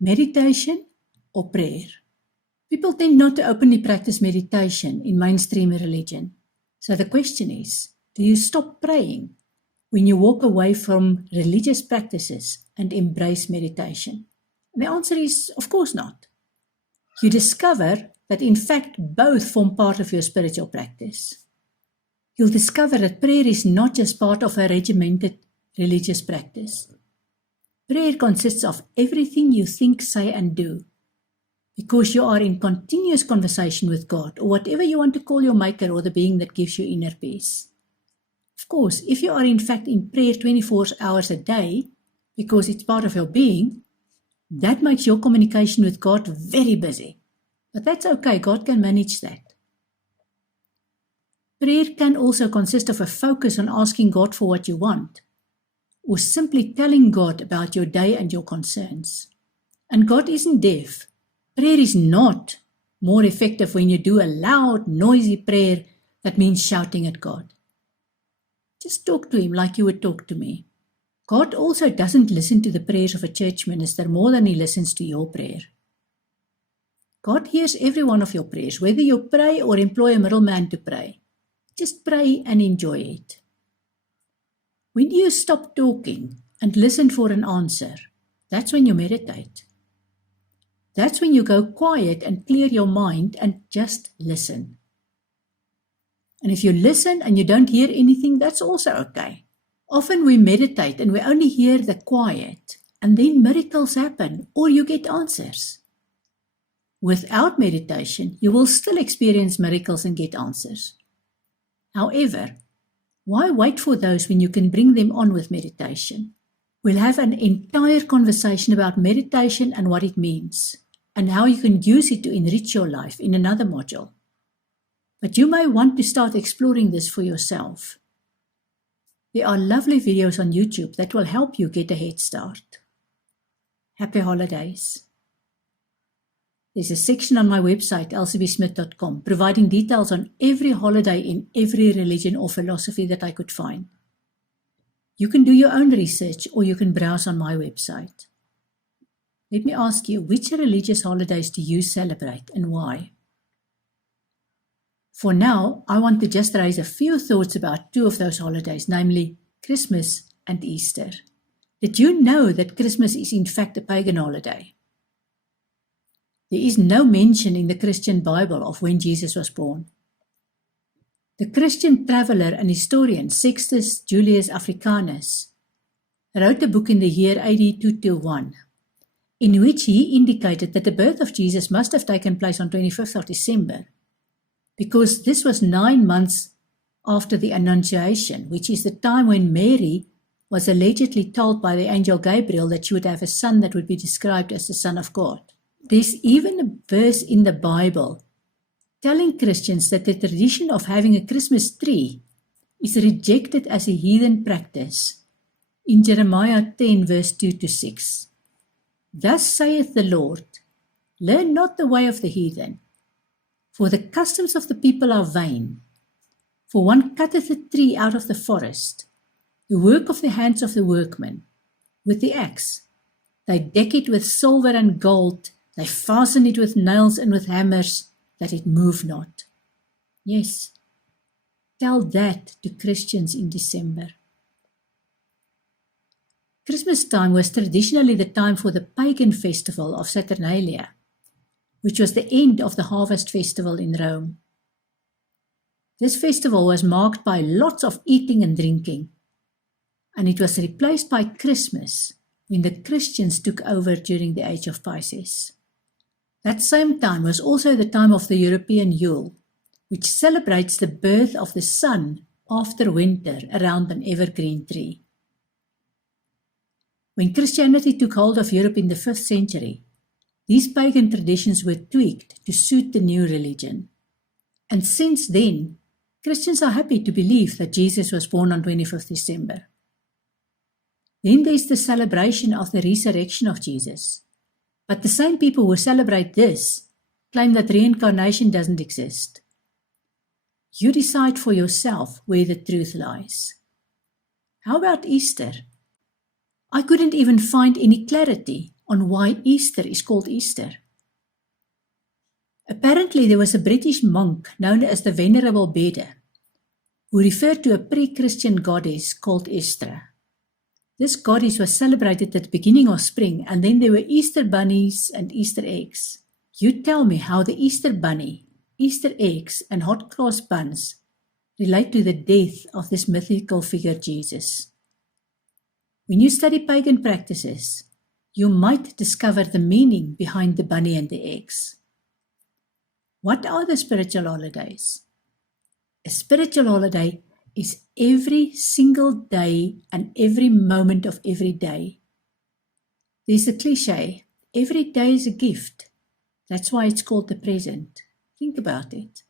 meditation or prayer? People tend not to openly practice meditation in mainstream religion. So the question is, do you stop praying when you walk away from religious practices and embrace meditation? And the answer is, of course not. You discover that in fact both form part of your spiritual practice. You'll discover that prayer is not just part of a regimented religious practice. Prayer consists of everything you think, say, and do, because you are in continuous conversation with God, or whatever you want to call your maker or the being that gives you inner peace. Of course, if you are in fact in prayer 24 hours a day, because it's part of your being, that makes your communication with God very busy. But that's okay, God can manage that. Prayer can also consist of a focus on asking God for what you want, or simply telling God about your day and your concerns. And God isn't deaf. Prayer is not more effective when you do a loud, noisy prayer that means shouting at God. Just talk to Him like you would talk to me. God also doesn't listen to the prayers of a church minister more than He listens to your prayer. God hears every one of your prayers, whether you pray or employ a middleman to pray. Just pray and enjoy it. When you stop talking and listen for an answer, that's when you meditate. That's when you go quiet and clear your mind and just listen. And if you listen and you don't hear anything, that's also okay. Often we meditate and we only hear the quiet, and then miracles happen or you get answers. Without meditation, you will still experience miracles and get answers. However, why wait for those when you can bring them on with meditation? We'll have an entire conversation about meditation and what it means, and how you can use it to enrich your life in another module. But you may want to start exploring this for yourself. There are lovely videos on YouTube that will help you get a head start. Happy holidays. There's a section on my website, elsybsmith.com, providing details on every holiday in every religion or philosophy that I could find. You can do your own research or you can browse on my website. Let me ask you, which religious holidays do you celebrate and why? For now, I want to just raise a few thoughts about two of those holidays, namely Christmas and Easter. Did you know that Christmas is in fact a pagan holiday? There is no mention in the Christian Bible of when Jesus was born. The Christian traveller and historian Sextus Julius Africanus wrote a book in the year AD 221, in which he indicated that the birth of Jesus must have taken place on 25th of December, because this was 9 months after the Annunciation, which is the time when Mary was allegedly told by the angel Gabriel that she would have a son that would be described as the Son of God. There's even a verse in the Bible telling Christians that the tradition of having a Christmas tree is rejected as a heathen practice in Jeremiah 10 verse 2-6. Thus saith the Lord, learn not the way of the heathen, for the customs of the people are vain. For one cutteth a tree out of the forest, the work of the hands of the workmen, with the axe. They deck it with silver and gold, they fasten it with nails and with hammers, that it move not. Yes, tell that to Christians in December. Christmas time was traditionally the time for the pagan festival of Saturnalia, which was the end of the harvest festival in Rome. This festival was marked by lots of eating and drinking, and it was replaced by Christmas when the Christians took over during the age of Pisces. That same time was also the time of the European Yule, which celebrates the birth of the sun after winter around an evergreen tree. When Christianity took hold of Europe in the 5th century, these pagan traditions were tweaked to suit the new religion. And since then, Christians are happy to believe that Jesus was born on 25th December. Then there's the celebration of the resurrection of Jesus. But the same people who celebrate this claim that reincarnation doesn't exist. You decide for yourself where the truth lies. How about Easter? I couldn't even find any clarity on why Easter is called Easter. Apparently, there was a British monk known as the Venerable Bede, who referred to a pre-Christian goddess called Estra. This goddess was celebrated at the beginning of spring, and then there were Easter bunnies and Easter eggs. You tell me how the Easter bunny, Easter eggs, and hot cross buns relate to the death of this mythical figure Jesus. When you study pagan practices, you might discover the meaning behind the bunny and the eggs. What are the spiritual holidays? A spiritual holiday is every single day and every moment of every day. There's a cliche, every day is a gift. That's why it's called the present. Think about it.